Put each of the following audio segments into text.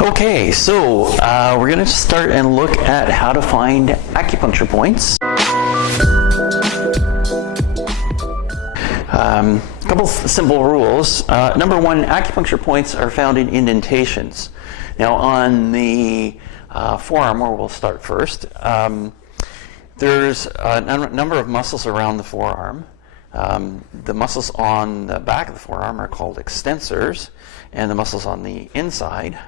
Okay, so we're going to start and look at how to find acupuncture points. A couple simple rules. Number one, acupuncture points are found in indentations. Now on the forearm, where we'll start first, there's a number of muscles around the forearm. The muscles on the back of the forearm are called extensors, and the muscles on the inside,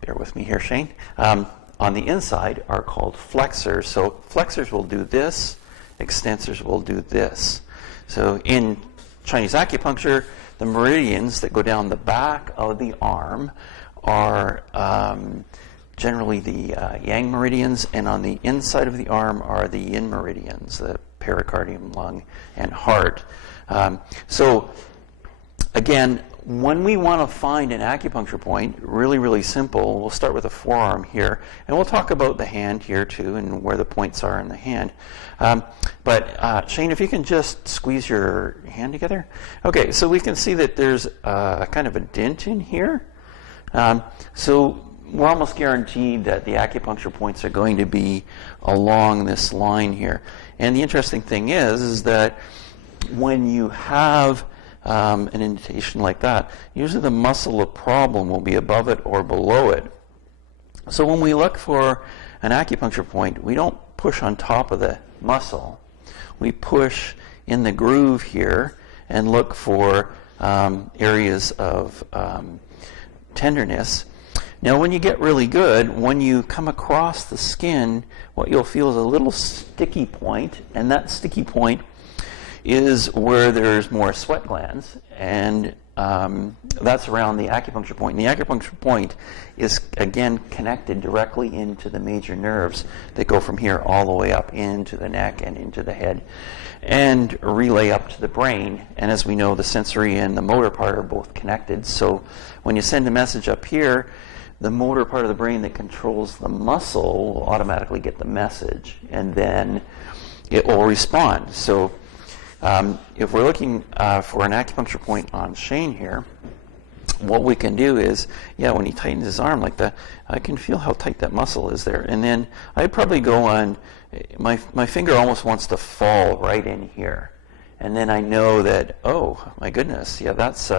bear with me here, Shane, on the inside are called flexors. So flexors will do this, extensors will do this. So in Chinese acupuncture, the meridians that go down the back of the arm are generally the yang meridians, and on the inside of the arm are the yin meridians, the pericardium, lung, and heart. So again, when we want to find an acupuncture point, really simple, we'll start with the forearm here, and we'll talk about the hand here too and where the points are in the hand. But Shane, if you can just squeeze your hand together. Okay, so we can see that there's kind of a dent in here. So we're almost guaranteed that the acupuncture points are going to be along this line here. And the interesting thing is that when you have an indentation like that, usually the muscle of problem will be above it or below it. So when we look for an acupuncture point, we don't push on top of the muscle. We push in the groove here and look for areas of tenderness. Now when you get really good, when you come across the skin, what you'll feel is a little sticky point, and that sticky point is where there's more sweat glands, and that's around the acupuncture point. And the acupuncture point is, again, connected directly into the major nerves that go from here all the way up into the neck and into the head and relay up to the brain. And as we know, the sensory and the motor part are both connected. So when you send a message up here, the motor part of the brain that controls the muscle will automatically get the message, and then it will respond. So if we're looking for an acupuncture point on Shane here, what we can do is, when he tightens his arm like that, I can feel how tight that muscle is there. And then I'd probably go on, my finger almost wants to fall right in here. And then I know that, oh, my goodness, that's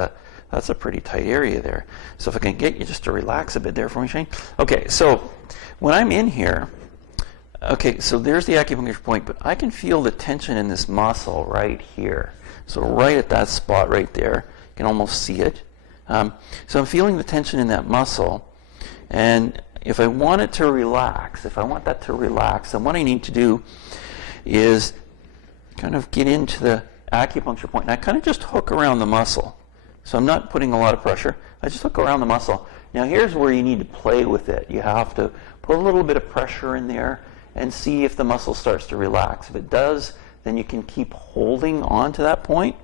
a pretty tight area there. So if I can get you just to relax a bit there for me, Shane. Okay, so when I'm in here, okay, so there's the acupuncture point, but I can feel the tension in this muscle right here. So right at that spot right there, you can almost see it. So I'm feeling the tension in that muscle, and if I want it to relax, then what I need to do is kind of get into the acupuncture point, and I kind of just hook around the muscle. So I'm not putting a lot of pressure. I just hook around the muscle. Now here's where you need to play with it. You have to put a little bit of pressure in there and see if the muscle starts to relax. If it does, then you can keep holding on to that point.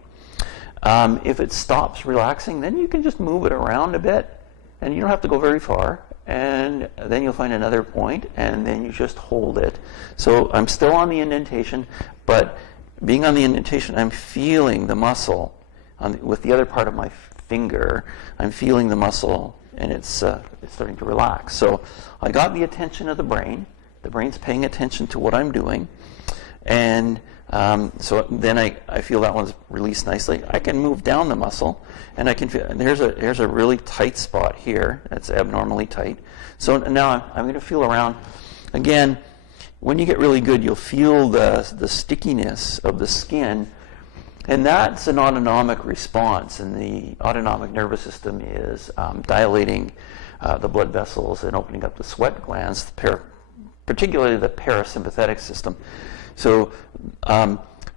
If it stops relaxing, then you can just move it around a bit, and you don't have to go very far, and then you'll find another point, and then you just hold it. So I'm still on the indentation, but being on the indentation, I'm feeling the muscle with the other part of my finger. I'm feeling the muscle, and it's starting to relax. So I got the attention of the brain. The brain's paying attention to what I'm doing, and so then I feel that one's released nicely. I can move down the muscle, and I can feel, and here's a really tight spot here that's abnormally tight. So now I'm going to feel around. Again, when you get really good, you'll feel the stickiness of the skin, and that's an autonomic response, and the autonomic nervous system is dilating the blood vessels and opening up the sweat glands, particularly the parasympathetic system. So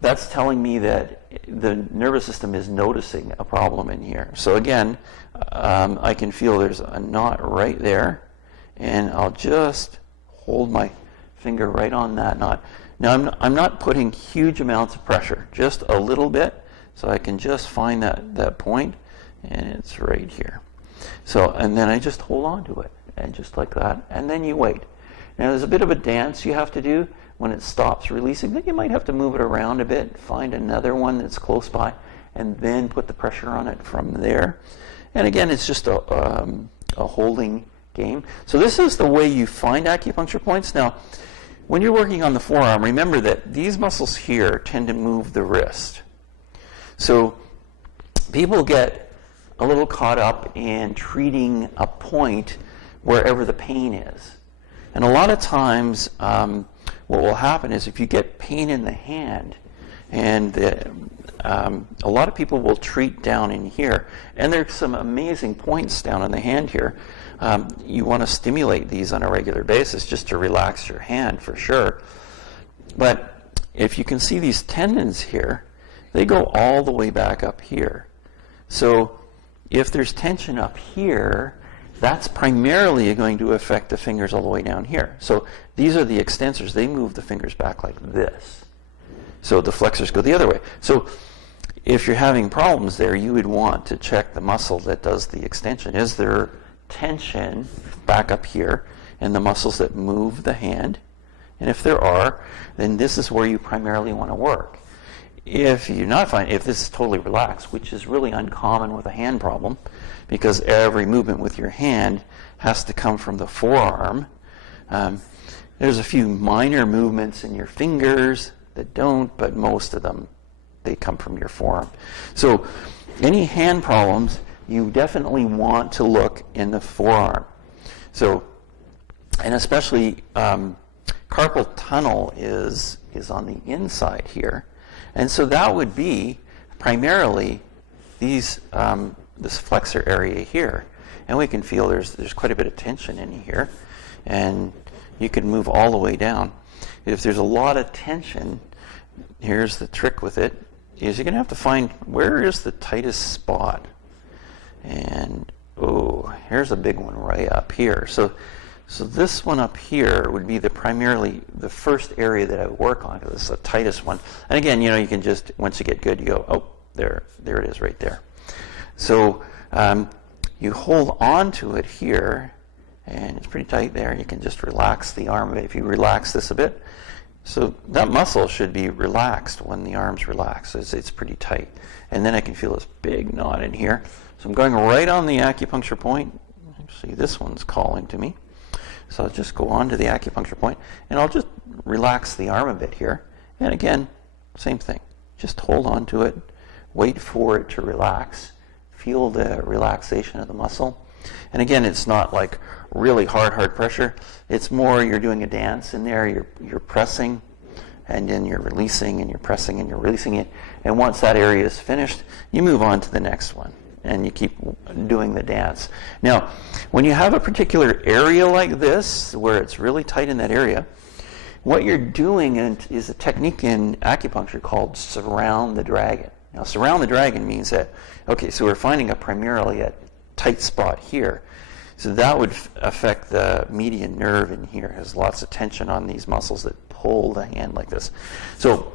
that's telling me that the nervous system is noticing a problem in here. So again, I can feel there's a knot right there, and I'll just hold my finger right on that knot. Now I'm not putting huge amounts of pressure, just a little bit, so I can just find that point, and it's right here. So, and then I just hold on to it, and just like that, and then you wait. Now there's a bit of a dance you have to do when it stops releasing. Then you might have to move it around a bit, find another one that's close by, and then put the pressure on it from there. And again, it's just a a holding game. So this is the way you find acupuncture points. Now, when you're working on the forearm, remember that these muscles here tend to move the wrist. So people get a little caught up in treating a point wherever the pain is. And a lot of times, what will happen is if you get pain in the hand, and a lot of people will treat down in here, and there's some amazing points down in the hand here. You want to stimulate these on a regular basis just to relax your hand for sure. But if you can see these tendons here, they go all the way back up here. So if there's tension up here, that's primarily going to affect the fingers all the way down here. So these are the extensors. They move the fingers back like this. So the flexors go the other way. So if you're having problems there, you would want to check the muscle that does the extension. Is there tension back up here in the muscles that move the hand? And if there are, then this is where you primarily want to work. If you're not finding, if this is totally relaxed, which is really uncommon with a hand problem, because every movement with your hand has to come from the forearm. There's a few minor movements in your fingers that don't, but most of them, they come from your forearm. So any hand problems, you definitely want to look in the forearm. So, and especially carpal tunnel is on the inside here. And so that would be primarily these this flexor area here. And we can feel there's quite a bit of tension in here. And you can move all the way down. If there's a lot of tension, here's the trick with it, is you're going to have to find where is the tightest spot. And, oh, here's a big one right up here. So this one up here would be primarily the first area that I would work on, because it's the tightest one. And again, you can just, once you get good, you go, oh, there it is right there. So you hold on to it here, and it's pretty tight there. You can just relax the arm a bit. If you relax this a bit, so that muscle should be relaxed when the arm's relaxed. It's pretty tight. And then I can feel this big knot in here. So I'm going right on the acupuncture point. See, this one's calling to me. So I'll just go on to the acupuncture point, and I'll just relax the arm a bit here. And again, same thing. Just hold on to it. Wait for it to relax. Feel the relaxation of the muscle. And again, it's not like really hard pressure. It's more you're doing a dance in there. You're pressing, and then you're releasing, and you're pressing, and you're releasing it. And once that area is finished, you move on to the next one, and you keep doing the dance. Now, when you have a particular area like this, where it's really tight in that area, what you're doing is a technique in acupuncture called surround the dragon. Now, surround the dragon means that, okay, so we're finding primarily a tight spot here. So that would affect the median nerve in here. It has lots of tension on these muscles that pull the hand like this. So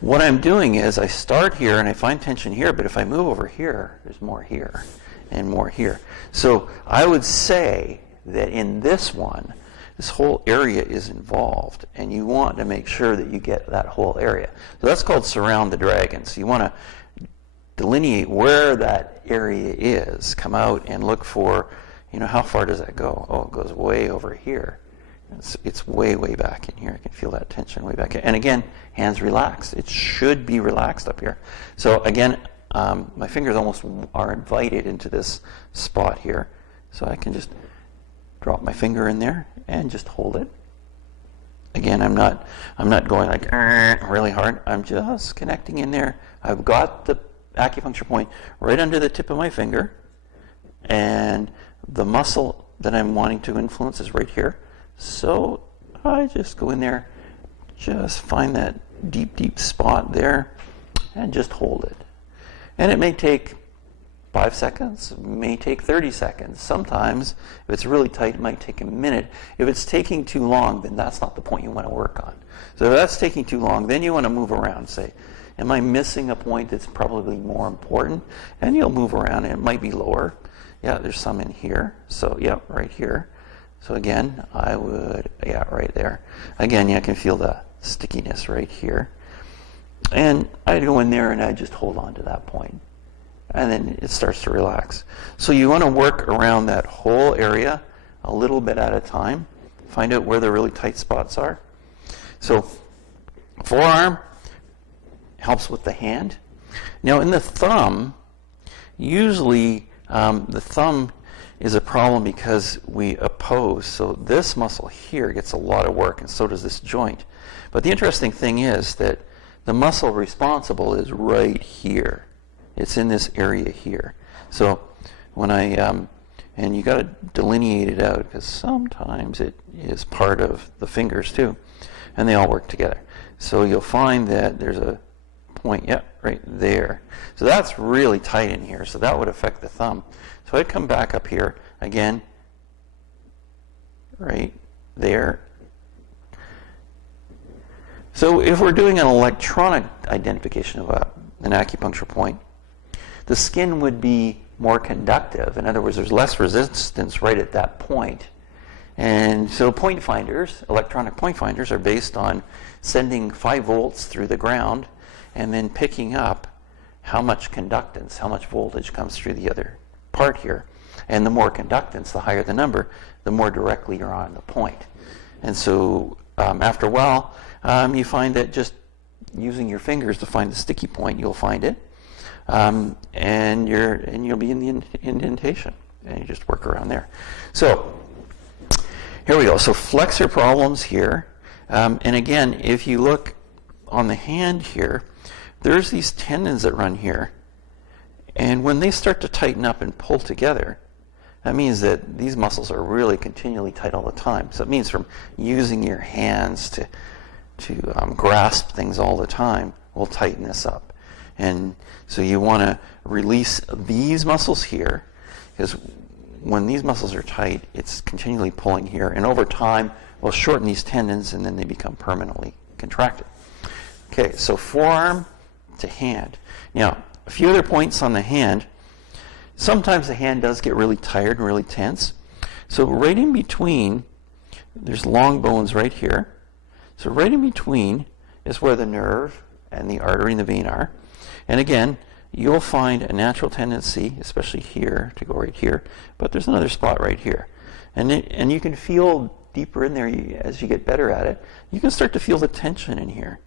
what I'm doing is I start here and I find tension here, but if I move over here, there's more here and more here. So I would say that in this one, this whole area is involved, and you want to make sure that you get that whole area. So that's called surround the dragon. So you want to delineate where that area is, come out and look for, how far does that go? Oh, it goes way over here. It's way back in here. I can feel that tension way back here. And again, hands relaxed. It should be relaxed up here. So again, my fingers almost are invited into this spot here. So I can just drop my finger in there and just hold it. Again, I'm not going like really hard. I'm just connecting in there. I've got the acupuncture point right under the tip of my finger, and the muscle that I'm wanting to influence is right here. So I just go in there, just find that deep spot there, and just hold it. And it may take 5 seconds, it may take 30 seconds. Sometimes, if it's really tight, it might take a minute. If it's taking too long, then that's not the point you want to work on. So if that's taking too long, then you want to move around and say, am I missing a point that's probably more important? And you'll move around, and it might be lower. Yeah, there's some in here. So, yeah, right here. So again, I would, yeah, right there. Again, I can feel the stickiness right here. And I'd go in there and I'd just hold on to that point. and then it starts to relax. So you want to work around that whole area a little bit at a time. Find out where the really tight spots are. So forearm helps with the hand. Now in the thumb, usually the thumb is a problem because we oppose. So this muscle here gets a lot of work, and so does this joint. But the interesting thing is that the muscle responsible is right here. It's in this area here. So when I, and you got to delineate it out because sometimes it is part of the fingers too, and they all work together. So you'll find that there's a point, right there. So that's really tight in here, so that would affect the thumb. So I'd come back up here again, right there. So if we're doing an electronic identification of an acupuncture point, the skin would be more conductive. In other words, there's less resistance right at that point. And so point finders, electronic point finders, are based on sending 5 volts through the ground and then picking up how much conductance, how much voltage comes through the other part here. And the more conductance, the higher the number, the more directly you're on the point. And so after a while, you find that just using your fingers to find the sticky point, you'll find it. And you'll be in the indentation. And you just work around there. So here we go. So flexor problems here. And again, if you look on the hand here, there's these tendons that run here. And when they start to tighten up and pull together, that means that these muscles are really continually tight all the time. So it means from using your hands to grasp things all the time will tighten this up. And so you want to release these muscles here, because when these muscles are tight, it's continually pulling here. And over time, we'll shorten these tendons, and then they become permanently contracted. Okay, so forearm to hand. Now, a few other points on the hand. Sometimes the hand does get really tired and really tense. So right in between, there's long bones right here. So right in between is where the nerve and the artery and the vein are. And again, you'll find a natural tendency, especially here, to go right here. But there's another spot right here. And you can feel deeper in there as you get better at it. You can start to feel the tension in here.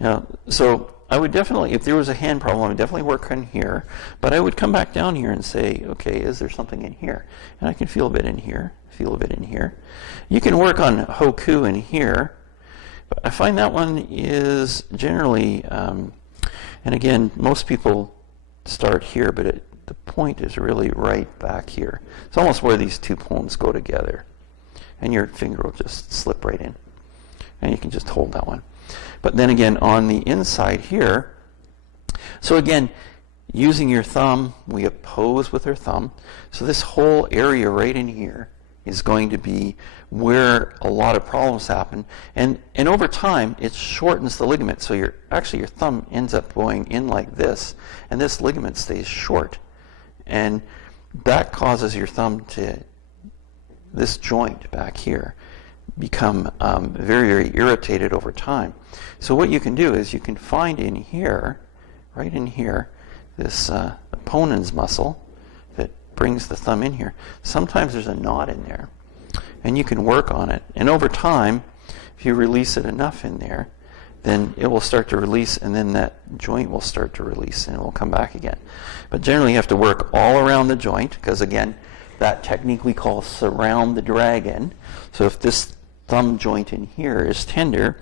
Now, so I would definitely, if there was a hand problem, I would definitely work on here. But I would come back down here and say, okay, is there something in here? And I can feel a bit in here, feel a bit in here. You can work on Hoku in here. But I find that one is generally, and again, most people start here, but the point is really right back here. It's almost where these two bones go together. And your finger will just slip right in. And you can just hold that one. But then again, on the inside here, so again, using your thumb, we oppose with our thumb. So this whole area right in here is going to be where a lot of problems happen. And over time, it shortens the ligament. So your thumb ends up going in like this, and this ligament stays short. And that causes your thumb to, this joint back here, become very, very irritated over time. So what you can do is you can find in here, right in here, this opponent's muscle that brings the thumb in here. Sometimes there's a knot in there, and you can work on it. And over time, if you release it enough in there, then it will start to release, and then that joint will start to release, and it will come back again. But generally, you have to work all around the joint, because again, that technique we call surround the dragon. So if this thumb joint in here is tender,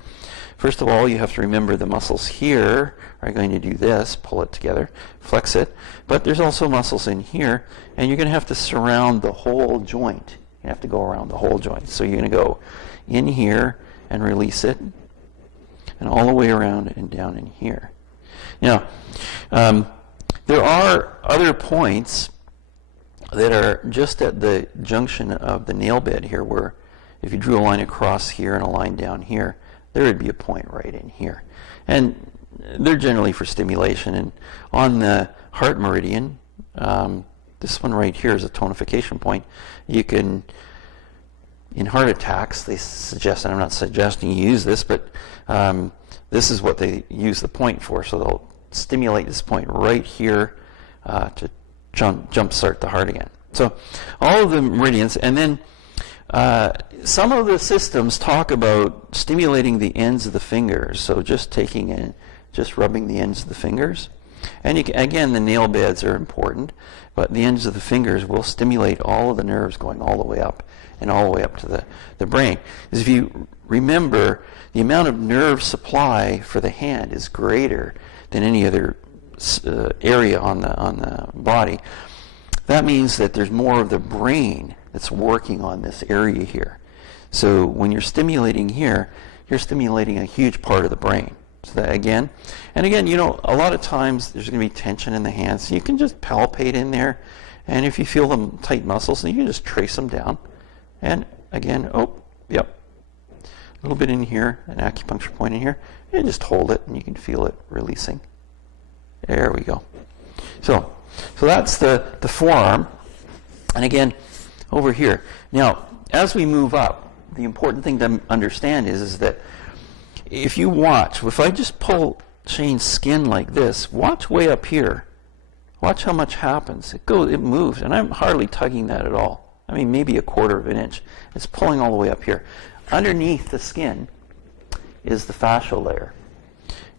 first of all, you have to remember the muscles here are going to do this, pull it together, flex it. But there's also muscles in here, and you're going to have to surround the whole joint. You have to go around the whole joint. So you're going to go in here and release it, and all the way around and down in here. Now, there are other points that are just at the junction of the nail bed here, where if you drew a line across here and a line down here, there would be a point right in here. And they're generally for stimulation. And on the heart meridian, this one right here is a tonification point. You can, in heart attacks, they suggest, and I'm not suggesting you use this, but this is what they use the point for. So they'll stimulate this point right here to jumpstart the heart again. So all of the meridians, and then some of the systems talk about stimulating the ends of the fingers. So just just rubbing the ends of the fingers. And again, the nail beds are important, but the ends of the fingers will stimulate all of the nerves going all the way up and all the way up to the brain. Because if you remember, the amount of nerve supply for the hand is greater than any other area on the body. That means that there's more of the brain that's working on this area here. So when you're stimulating here, you're stimulating a huge part of the brain. So that again, a lot of times there's going to be tension in the hands. So you can just palpate in there, and if you feel them tight muscles, then you can just trace them down. And again, a little bit in here, an acupuncture point in here, and just hold it, and you can feel it releasing. There we go. So that's the forearm. And again, over here. Now, as we move up, the important thing to understand is that if you watch, if I just pull Shane's skin like this, watch way up here. Watch how much happens. It moves, and I'm hardly tugging that at all. I mean, maybe a quarter of an inch. It's pulling all the way up here. Underneath the skin is the fascial layer,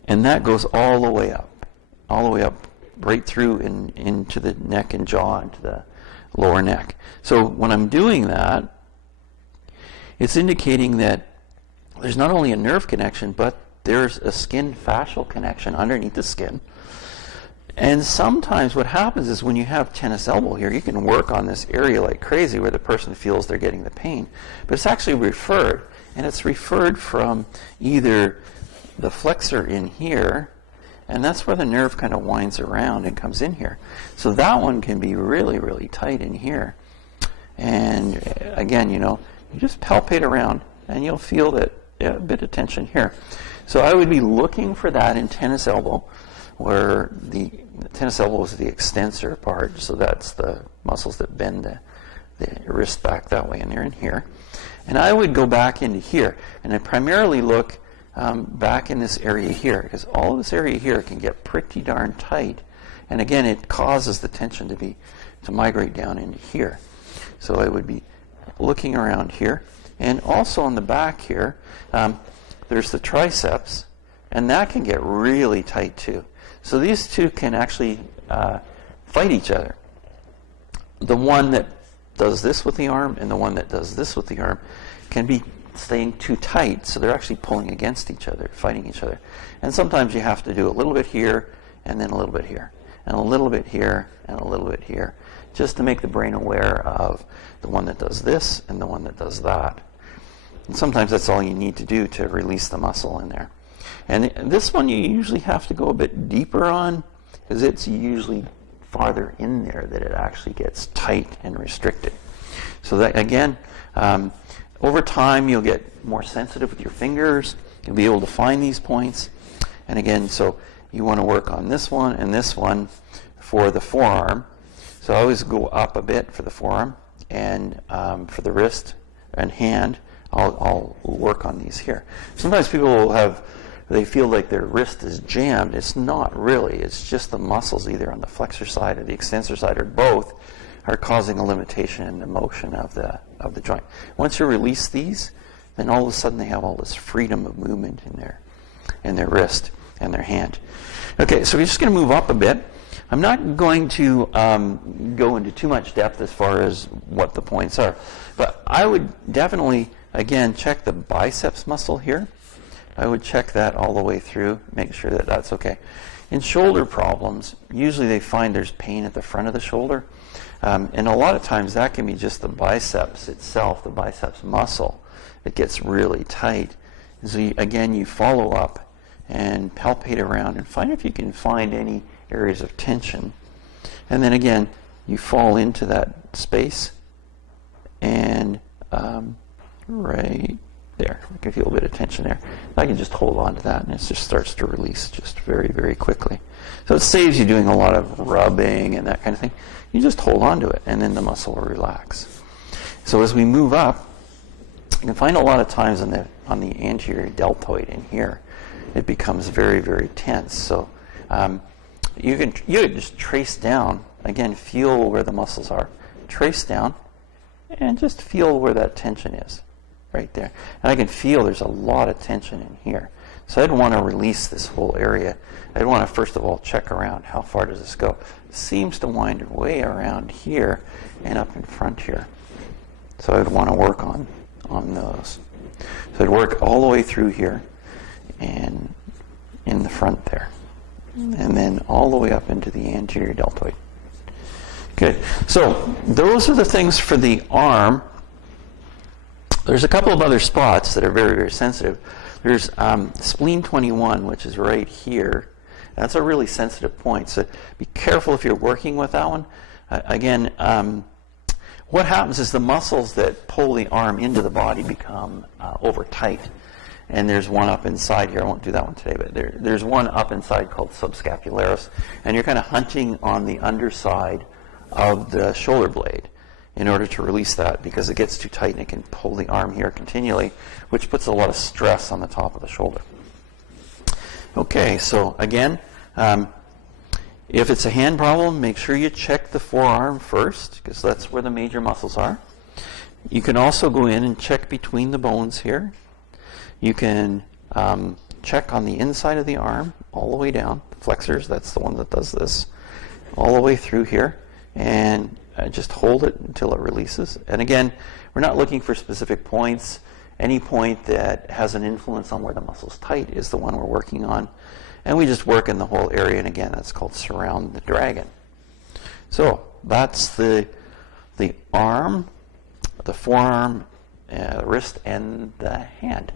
and that goes all the way up, right through into the neck and jaw, into the lower neck. So when I'm doing that, it's indicating that there's not only a nerve connection, but there's a skin fascial connection underneath the skin. And sometimes what happens is when you have tennis elbow here, you can work on this area like crazy where the person feels they're getting the pain. But it's actually referred, and it's referred from either the flexor in here, and that's where the nerve kind of winds around and comes in here. So that one can be really, really tight in here. And again, you just palpate around, and you'll feel that a bit of tension here. So I would be looking for that in tennis elbow, where the tennis elbow is the extensor part, so that's the muscles that bend the wrist back that way, and they're in here. And I would go back into here, and I primarily look back in this area here, because all of this area here can get pretty darn tight, and again, it causes the tension to migrate down into here. So I would be looking around here, and also on the back here, there's the triceps, and that can get really tight too. So these two can actually fight each other. The one that does this with the arm and the one that does this with the arm can be staying too tight, so they're actually pulling against each other, fighting each other. And sometimes you have to do a little bit here, and then a little bit here, and a little bit here, and a little bit here, just to make the brain aware of the one that does this and the one that does that. And sometimes that's all you need to do to release the muscle in there. And this one you usually have to go a bit deeper on, because it's usually farther in there that it actually gets tight and restricted. So that, again, over time you'll get more sensitive with your fingers. You'll be able to find these points. And again, so you want to work on this one and this one for the forearm. So I always go up a bit for the forearm, and for the wrist and hand, I'll work on these here. Sometimes people will they feel like their wrist is jammed. It's not really. It's just the muscles, either on the flexor side or the extensor side or both, are causing a limitation in the motion of the joint. Once you release these, then all of a sudden they have all this freedom of movement in their wrist and their hand. Okay, so we're just going to move up a bit. I'm not going to go into too much depth as far as what the points are, but I would definitely, again, check the biceps muscle here. I would check that all the way through, make sure that that's okay. In shoulder problems, usually they find there's pain at the front of the shoulder, and a lot of times that can be just the biceps itself, the biceps muscle, that gets really tight. And so again, you follow up and palpate around and find if you can find any areas of tension. And then again, you fall into that space, and right there, I can feel a bit of tension there. I can just hold on to that, and it just starts to release just very, very quickly. So it saves you doing a lot of rubbing and that kind of thing. You just hold on to it, and then the muscle will relax. So as we move up, you can find a lot of times on the anterior deltoid in here, it becomes very, very tense. So you could just trace down. Again, feel where the muscles are. Trace down and just feel where that tension is, right there. And I can feel there's a lot of tension in here. So I'd want to release this whole area. I'd want to first of all check around. How far does this go? It seems to wind way around here and up in front here. So I'd want to work on those. So I'd work all the way through here and in the front there. And then all the way up into the anterior deltoid. Good. So those are the things for the arm. There's a couple of other spots that are very, very sensitive. There's spleen 21, which is right here. That's a really sensitive point. So be careful if you're working with that one. Again, what happens is the muscles that pull the arm into the body become over tight. And there's one up inside here. I won't do that one today, but there's one up inside called subscapularis. And you're kind of hunting on the underside of the shoulder blade in order to release that, because it gets too tight and it can pull the arm here continually, which puts a lot of stress on the top of the shoulder. Okay, so again, if it's a hand problem, make sure you check the forearm first, because that's where the major muscles are. You can also go in and check between the bones here. You can check on the inside of the arm all the way down. Flexors, that's the one that does this, all the way through here. And just hold it until it releases. And again, we're not looking for specific points. Any point that has an influence on where the muscle's tight is the one we're working on. And we just work in the whole area. And again, that's called surround the dragon. So that's the arm, the forearm, the wrist, and the hand.